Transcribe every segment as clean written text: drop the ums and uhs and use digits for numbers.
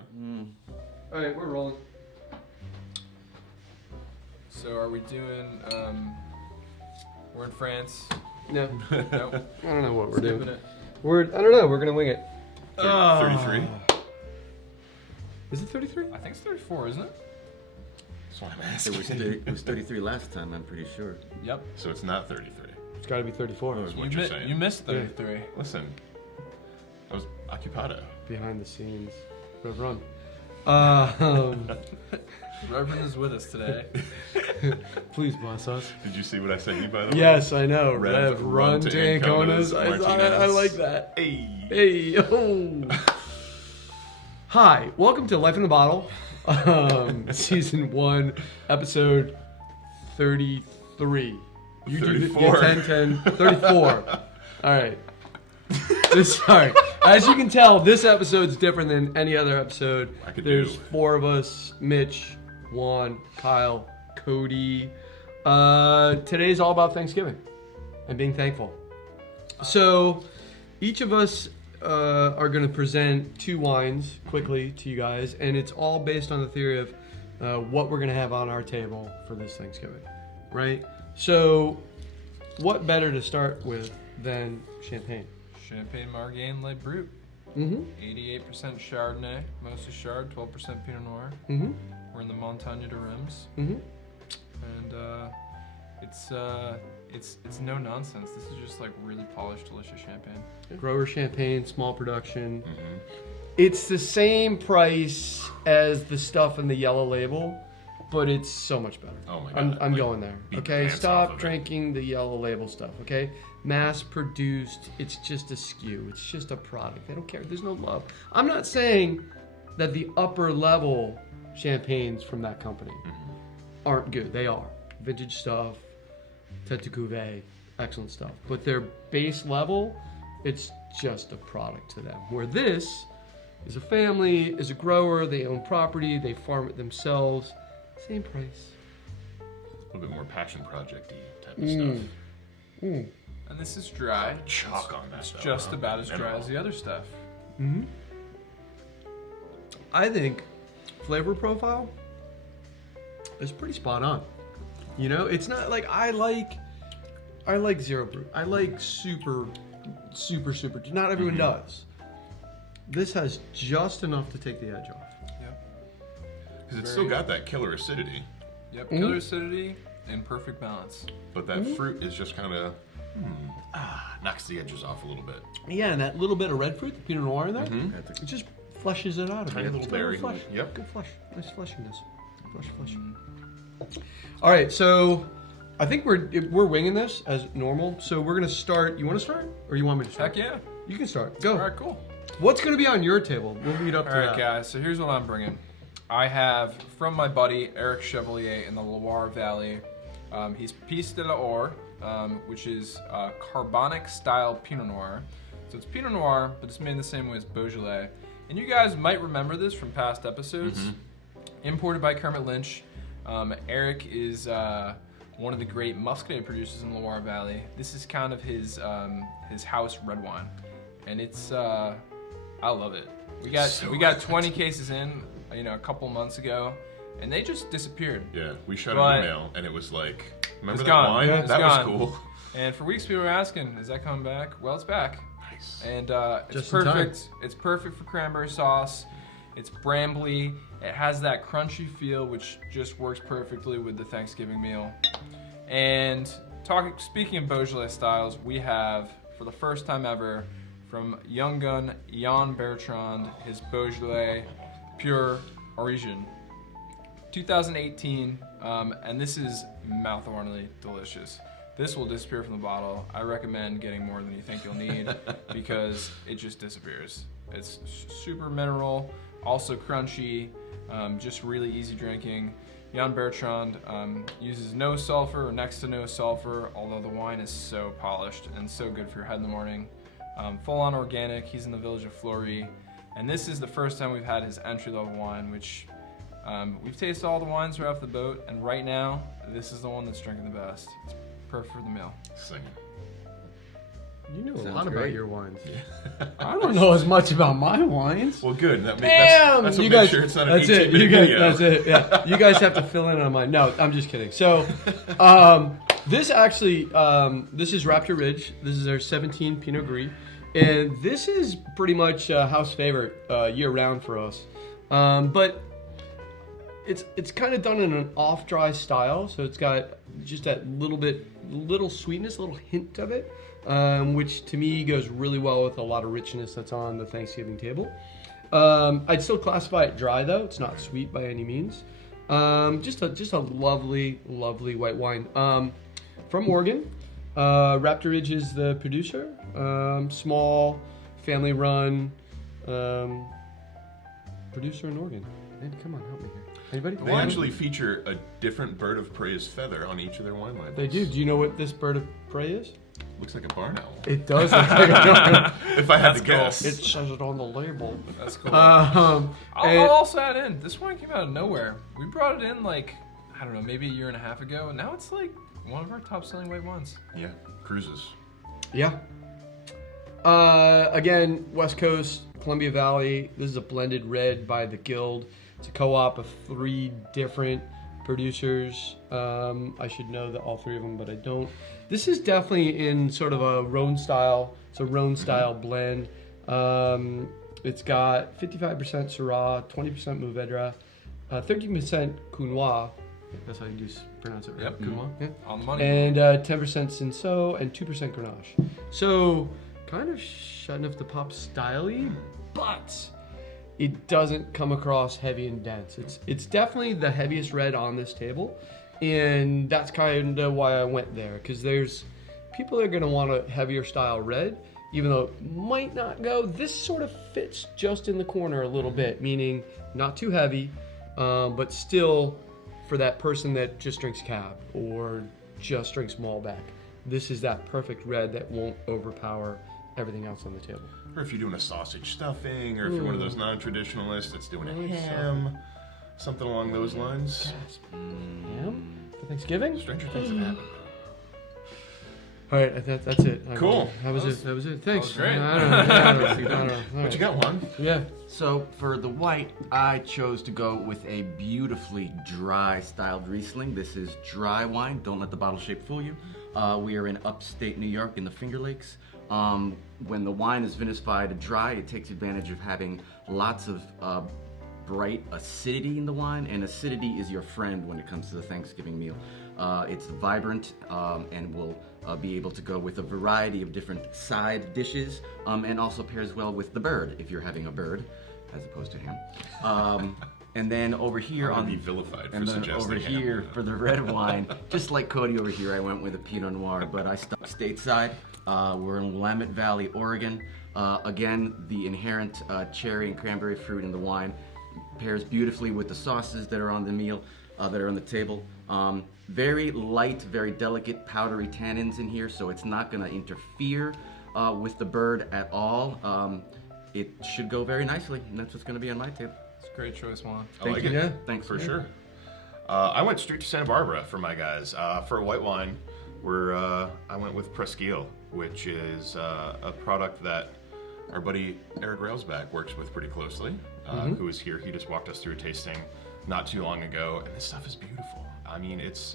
All right, we're rolling. So are we doing, we're in France. No. Nope. I don't know what we're doing. Skipping it. I don't know, we're gonna wing it. 33? Is it 33? I think it's 34, isn't it? That's what I'm It asking. was 33 last time, I'm pretty sure. Yep. So it's not 33. It's gotta be 34. Is what you're saying. You missed 33. Listen, I was occupado. Behind the scenes. Rev Run. Reverend is with us today. Please bless us. Did you see what I sent you, by the way? Yes, I know. Rev Run to Ancona's. I like that. Hey. Hey, oh. Hi, welcome to Life in the Bottle, Season 1, Episode 33. You 34. do 10, 34. All right. Sorry. As you can tell, this episode's different than any other episode. There's 4 of us: Mitch, Juan, Kyle, Cody. Today's all about Thanksgiving and being thankful. So each of us are going to present 2 wines quickly to you guys, and it's all based on the theory of what we're going to have on our table for this Thanksgiving, right? So what better to start with than champagne? Champagne Margaigne Le Brut. Mm-hmm. 88% Chardonnay, mostly Chard, 12% Pinot Noir. Mm-hmm. We're in the Montagne de Reims. Mm-hmm. And it's no nonsense. This is just like really polished, delicious champagne. Grower champagne, small production. Mm-hmm. It's the same price as the stuff in the yellow label, but it's so much better. Oh my God. I'm Like, going there. beat the Okay, pants off stop of it. drinking the yellow label stuff. Okay, mass produced. It's just a SKU. It's just a product. They don't care. There's no love. I'm not saying that the upper level champagnes from that company aren't good. They are vintage stuff, tête de cuvée, excellent stuff. But their base level, it's just a product to them. Where this is a family, is a grower. They own property. They farm it themselves. Same price. A little bit more passion project-y type of stuff. And this is dry. Chalk on that It's stuff. just about as dry as the other stuff. Mm-hmm. I think flavor profile is pretty spot on. You know, it's not like I like zero brut. I like super. Not everyone does. This has just enough to take the edge off. Yep. Because it's still got that killer acidity, Yep. Killer acidity and perfect balance. but that fruit is just kind of knocks the edges off a little bit. Yeah, and that little bit of red fruit, the Pinot Noir in there, Mhm. it just fleshes it out a Tiny bit. little It's got a berry. flesh. Yep. Good flesh. Nice fleshiness. Flesh. All right, so I think we're winging this as normal. So we're gonna start. You want to start, or you want me to start? Heck yeah. You can start. Go. All right, cool. What's gonna be on your table? We'll meet up to All right, that. guys. So here's what I'm bringing. I have from my buddy Eric Chevalier in the Loire Valley. He's Piste de l'Or, which is carbonic style Pinot Noir. So it's Pinot Noir, but it's made the same way as Beaujolais. And you guys might remember this from past episodes. Imported by Kermit Lynch. Eric is one of the great Muscadet producers in the Loire Valley. This is kind of his house red wine, and it's I love it. We got 20 cases in, a couple months ago, and they just disappeared. Yeah, we shot But- an email, and it was like, remember It's that gone. wine? Yeah, it's that gone. was cool. And for weeks people were asking, is that coming back? Well, it's back. Nice. And it's Just in time. perfect. It's perfect for cranberry sauce. It's brambly. It has that crunchy feel, which just works perfectly with the Thanksgiving meal. And speaking of Beaujolais styles, we have, for the first time ever, from young gun Jan Bertrand, his Beaujolais Pure Origin. 2018, and this is mouth-wateringly delicious. This will disappear from the bottle. I recommend getting more than you think you'll need because it just disappears. It's super mineral, also crunchy, just really easy drinking. Jan Bertrand uses no sulfur or next to no sulfur, although the wine is so polished and so good for your head in the morning. Full-on organic. He's in the village of Fleury, and this is the first time we've had his entry-level wine, which we've tasted all the wines right off the boat, and right now this is the one that's drinking the best. It's perfect for the meal. Singing. You know a Sounds lot about great. your wines. I don't know as much about my wines. Well, good. That's Damn! what You makes guys, sure it's not an that's it. 18-minute You guys, video. that's it. Yeah, you guys have to fill in on mine. No, I'm just kidding. So, this actually, this is Raptor Ridge. This is our 17 Pinot Gris, and this is pretty much a house favorite year round for us. But it's kind of done in an off dry style, so it's got just that little sweetness, a little hint of it. Which to me goes really well with a lot of richness that's on the Thanksgiving table. I'd still classify it dry though; it's not sweet by any means. Just a lovely white wine from Oregon. Raptor Ridge is the producer. Small, family-run producer in Oregon. Man, come on, help me here. Anybody? They actually feature a different bird of prey's feather on each of their wine labels. They do. Do you know what this bird of prey is? Looks like a barn owl. It does look like a If I had to That's guess. It says it on the label. That's cool. And- I'll also add in, this wine came out of nowhere. We brought it in like, I don't know, maybe a year and a half ago, and now it's like one of our top selling white wines. Yeah, cruises. Yeah. Again, West Coast, Columbia Valley. This is a blended red by the Guild. It's a co-op of 3 different producers. I should know all 3 of them, but I don't. This is definitely in sort of a Rhone style. It's a Rhone style blend. It's got 55% Syrah, 20% Mourvedre, 13% Counois. That's how you pronounce it, right? Yep. Counois. Yeah. On the money. And 10% Cinsault and 2% Grenache. So kind of shutting up the pop style-y, but it doesn't come across heavy and dense. It's definitely the heaviest red on this table, and that's kind of why I went there, because there's people that are going to want a heavier style red, even though it might not go. This sort of fits just in the corner a little bit, meaning not too heavy, but still for that person that just drinks cab or just drinks Malbec. This is that perfect red that won't overpower everything else on the table. Or if you're doing a sausage stuffing, or if you're one of those non-traditionalists that's doing a ham, something along those lines. Ham for Thanksgiving? Stranger things have happened. All right, that's it. Cool. That was it. Thanks. was great. I don't know. What you got, Juan? Yeah. So for the white, I chose to go with a beautifully dry styled Riesling. This is dry wine. Don't let the bottle shape fool you. We are in upstate New York in the Finger Lakes. When the wine is vinified dry, it takes advantage of having lots of bright acidity in the wine, and acidity is your friend when it comes to the Thanksgiving meal. It's vibrant and will be able to go with a variety of different side dishes, and also pairs well with the bird if you're having a bird, as opposed to ham. And then over here I'll on be vilified for and then suggesting over ham. here for the red wine, just like Cody over here, I went with a Pinot Noir, but I stuck stateside. We're in Willamette Valley, Oregon. Again, the inherent cherry and cranberry fruit in the wine pairs beautifully with the sauces that are on the meal, that are on the table. Very light, very delicate, powdery tannins in here, so it's not going to interfere with the bird at all. It should go very nicely, and that's what's going to be on my table. It's a great choice, Juan. I like it. Yeah. Thanks. For sure. I went straight to Santa Barbara for my guys. For a white wine, I went with Presqu'île, which is a product that our buddy Eric Railsback works with pretty closely, who is here. He just walked us through a tasting not too long ago, and this stuff is beautiful. I mean, it's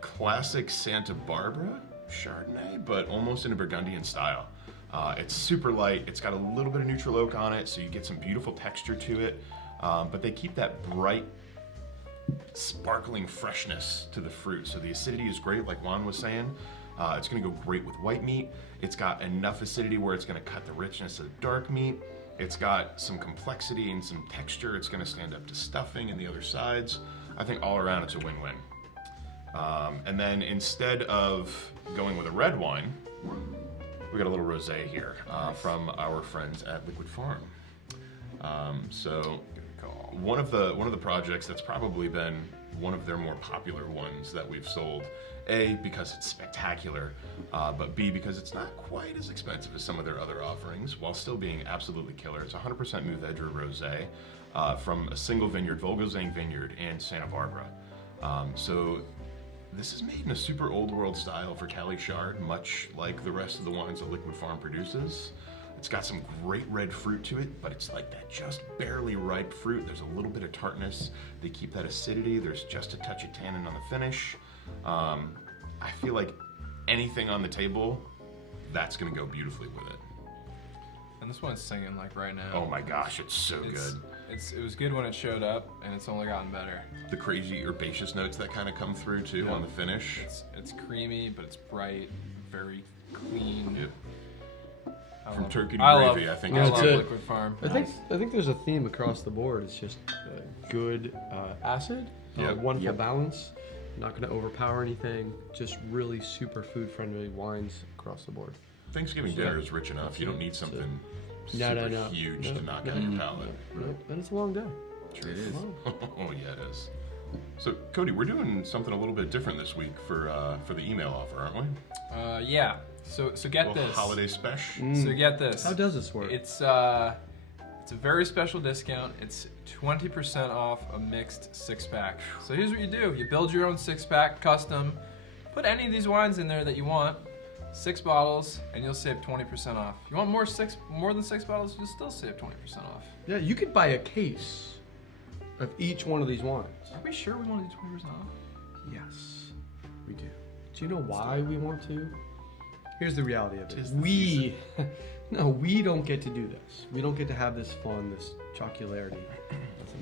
classic Santa Barbara Chardonnay, but almost in a Burgundian style. It's super light. It's got a little bit of neutral oak on it, so you get some beautiful texture to it. But they keep that bright, sparkling freshness to the fruit. So the acidity is great, like Juan was saying. It's going to go great with white meat. It's got enough acidity where it's going to cut the richness of dark meat. It's got some complexity and some texture. It's going to stand up to stuffing and the other sides. I think all around it's a win-win. And then instead of going with a red wine, we got a little rosé here from our friends at Liquid Farm. So one of the projects that's probably been one of their more popular ones that we've sold. A, because it's spectacular, but B, because it's not quite as expensive as some of their other offerings, while still being absolutely killer. It's 100% Mourvedre Rosé from a single vineyard, Volgozang Vineyard in Santa Barbara. So This is made in a super old world style for Cali Chard, much like the rest of the wines that Liquid Farm produces. It's got some great red fruit to it, but it's like that just barely ripe fruit. There's a little bit of tartness. They keep that acidity. There's just a touch of tannin on the finish. I feel like anything on the table, that's gonna go beautifully with it. And this one's singing like right now. Oh my gosh, it's so good. It was good when it showed up, and it's only gotten better. The crazy herbaceous notes that kind of come through too on the finish. It's creamy, but it's bright, very clean. Yep. From turkey to gravy, I think I that's love it. Liquid Farm. I think there's a theme across the board. It's just good acid, Yep. wonderful Yep. balance, not going to overpower anything. Just really super food friendly wines across the board. Thanksgiving dinner is rich enough. You don't need something super huge to knock out your palate. No, and it's a long day. Sure It is. Oh yeah, it is. So Cody, we're doing something a little bit different this week for the email offer, aren't we? Yeah. So get A little this. holiday special. So get this. How does this work? It's a very special discount. It's 20% off a mixed 6-pack. So here's what you do: you build your own 6-pack, custom. Put any of these wines in there that you want. 6 bottles, and you'll save 20% off. You want more than 6 bottles? You'll still save 20% off. Yeah, you could buy a case of each one of these wines. Are we sure we want to do 20% off? Yes, we do. Do you know why we want to? Here's the reality of it. Tis the We don't get to do this. We don't get to have this fun, this jocularity. That's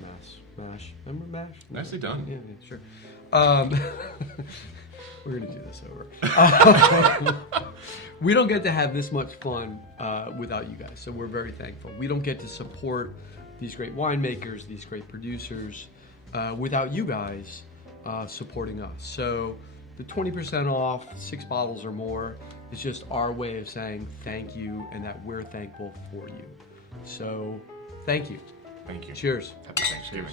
a mash. Remember mash? Nicely done. Yeah, sure. We're gonna do this over. We don't get to have this much fun without you guys, so we're very thankful. We don't get to support these great winemakers, these great producers, without you guys supporting us. So the 20% off, 6 bottles or more, is just our way of saying thank you and that we're thankful for you. So thank you. Thank you. Cheers. Happy Thanksgiving.